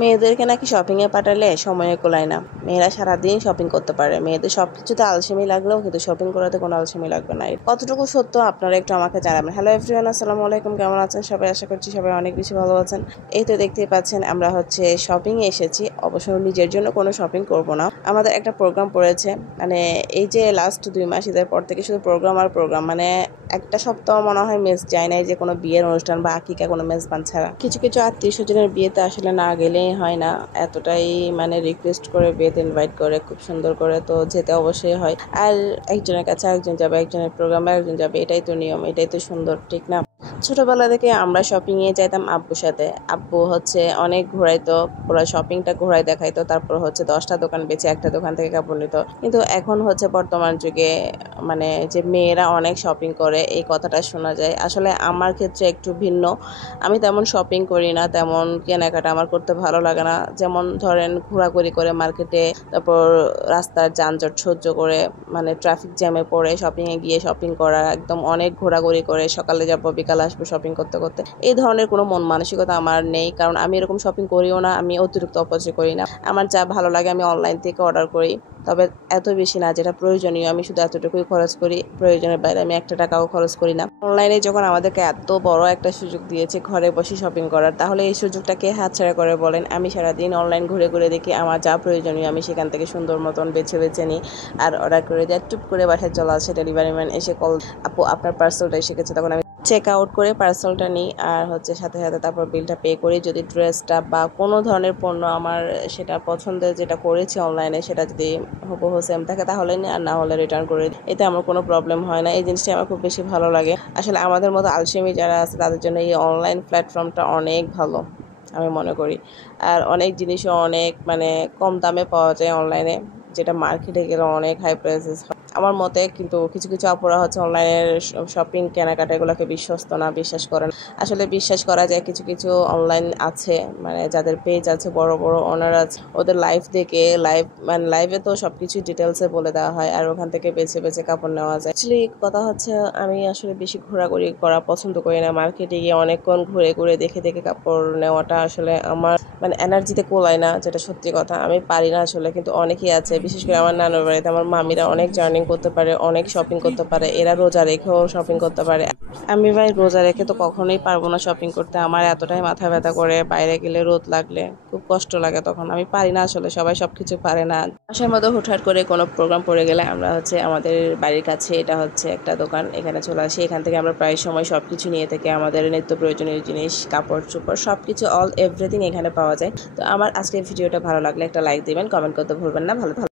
মেয়েদেরকে নাকি শপিংয়ে পাঠালে সময়ে কুলায় না। মেয়েরা সারাদিন শপিং করতে পারে, মেয়েদের সবকিছুতে আলসেমি লাগলেও কিন্তু শপিং করাতে কোনো আলসেমি লাগবে না। কতটুকু সত্য আপনারা একটু আমাকে জানাবেন। হ্যালো এভরিওয়ান, আসসালামু আলাইকুম। কেমন আছেন সবাই? আশা করছি সবাই অনেক বেশি ভালো আছেন। এই তো দেখতেই পাচ্ছেন আমরা শপিংয়ে এসেছি। অবশ্য নিজের জন্য কোনো শপিং করব না, আমাদের একটা প্রোগ্রাম পড়েছে। মানে এই যে লাস্ট 2 মাস ঈদের পর থেকে শুধু প্রোগ্রাম আর প্রোগ্রাম, মানে একটা সপ্তাহ মনে হয় মিস যায় নাই যে কোনো বিয়ের অনুষ্ঠান বা আকিকা কোনো মেজবান ছাড়া। কিছু কিছু আত্মীয় স্বজনের বিয়েতে আসলে না গেলেই হয় না, এতটাই মানে রিকোয়েস্ট করে বিয়েতে ইনভাইট করে খুব সুন্দর করে, তো যেতে অবশ্যই হয়। আর একজনের কাছে একজন যাবে, একজনের প্রোগ্রামে একজন যাবে, এটাই তো নিয়ম, এটাই তো সুন্দর, ঠিক না? ছোটবেলা থেকে আমরা শপিংয়ে যাইতাম আব্বুর সাথে। আব্বু অনেক ঘোরাইতো, পুরো শপিংটা ঘোরাই দেখাইতো, তারপর 10টা দোকান বেছে একটা দোকান থেকে কাপড় নিত। কিন্তু এখন বর্তমান যুগে মানে যে মেয়েরা অনেক শপিং করে এই কথাটা শোনা যায়। আসলে আমার ক্ষেত্রে একটু ভিন্ন। আমি তেমন শপিং করি না, তেমন কেনাকাটা আমার করতে ভালো লাগে না। যেমন ধরেন ঘোরাঘুরি করে মার্কেটে, তারপর রাস্তার যানজট সহ্য করে, মানে ট্রাফিক জ্যামে পড়ে শপিংয়ে গিয়ে শপিং করা, একদম অনেক ঘোরাঘুরি করে সকালে যাবো বিকালে আসবো শপিং করতে করতে, এই ধরনের কোনো মন মানসিকতা আমার নেই। কারণ আমি এরকম শপিং করিও না, আমি অতিরিক্ত অপচয় করি না। আমার যা ভালো লাগে আমি অনলাইন থেকে অর্ডার করি, তবে এত বেশি না, যেটা প্রয়োজনীয় আমি শুধু এতটুকুই খরচ করি, প্রয়োজনের বাইরে আমি একটা টাকাও খরচ করি না। অনলাইনে যখন আমাদেরকে এত বড় একটা সুযোগ দিয়েছে ঘরে বসে শপিং করার, তাহলে এই সুযোগটাকে হাতছাড়া করে বলেন? আমি সারাদিন অনলাইন ঘুরে ঘুরে দেখি আমার যা প্রয়োজনীয় আমি সেখান থেকে সুন্দর মতন বেছে বেছে নিই আর অর্ডার করে যাই। টুপ করে বাসায় চলে আসে, ডেলিভারি ম্যান এসে কল, আপু আপনার পার্সেলটা এসে গেছে, তখন আমি চেক আউট করে পার্সেলটা নিই আর সাথে সাথে তারপর বিলটা পে করি। যদি ড্রেসটা বা কোনো ধরনের পণ্য আমার সেটা পছন্দের যেটা করেছি অনলাইনে সেটা যদি হুবহু সেম থাকে তাহলে নিই, আর না হলে রিটার্ন করে দিই। এতে আমার কোনো প্রবলেম হয় না, এই জিনিসটা আমার খুব বেশি ভালো লাগে। আসলে আমাদের মতো আলসেমি যারা আছে তাদের জন্য এই অনলাইন প্ল্যাটফর্মটা অনেক ভালো আমি মনে করি। আর অনেক জিনিসও অনেক মানে কম দামে পাওয়া যায় অনলাইনে, যেটা মার্কেটে গেলে অনেক হাই প্রাইসেস হয় আমার মতে। কিন্তু কিছু কিছু অপরা অনলাইনের শপিং কেনাকাটা এগুলোকে বিশ্বস্ত না, বিশ্বাস করেন। আসলে বিশ্বাস করা যায়, কিছু কিছু অনলাইন আছে মানে যাদের পেজ আছে, বড় বড় ওনার আছে, ওদের লাইভ দেখে মানে লাইভে তো সব কিছু ডিটেলসে বলে দেওয়া হয় আর ওখান থেকে বেছে বেছে কাপড় নেওয়া যায়। অ্যাকচুয়ালি কথা আমি আসলে বেশি ঘোরাঘুরি করা পছন্দ করি না। মার্কেটে গিয়ে অনেকক্ষণ ঘুরে ঘুরে দেখে দেখে কাপড় নেওয়াটা আসলে আমার মানে এনার্জিতে কোলায় না, যেটা সত্যি কথা। আমি পারি না আসলে, কিন্তু অনেকেই আছে, বিশেষ করে আমার নানুর বাড়িতে আমার মামিরা অনেক জার্নি করতে পারে, অনেক শপিং করতে পারে, এরা রোজা রেখেও শপিং করতে পারে। আমি ভাই রোজা রেখে তো কখনোই পারবো না শপিং করতে, আমার এতটাই মাথা ব্যথা করে, বাইরে গেলে রোদ লাগলে খুব কষ্ট লাগে, তখন আমি পারি না আসলে। সবাই সবকিছু পারে না। আসার মতো হুটহাট করে কোনো প্রোগ্রাম পড়ে গেলে আমরা আমাদের বাড়ির কাছে এটা একটা দোকান, এখানে চলে আসি। এখান থেকে আমরা প্রায় সময় সবকিছু নিয়ে থাকি, আমাদের নিত্য প্রয়োজনীয় জিনিস, কাপড় চোপড় সবকিছু অল এভরিথিং এখানে পাওয়া যায়। তো আমার আজকের ভিডিওটা ভালো লাগলে একটা লাইক দিবেন, কমেন্ট করতে ভুলবেন না। ভালো ভালো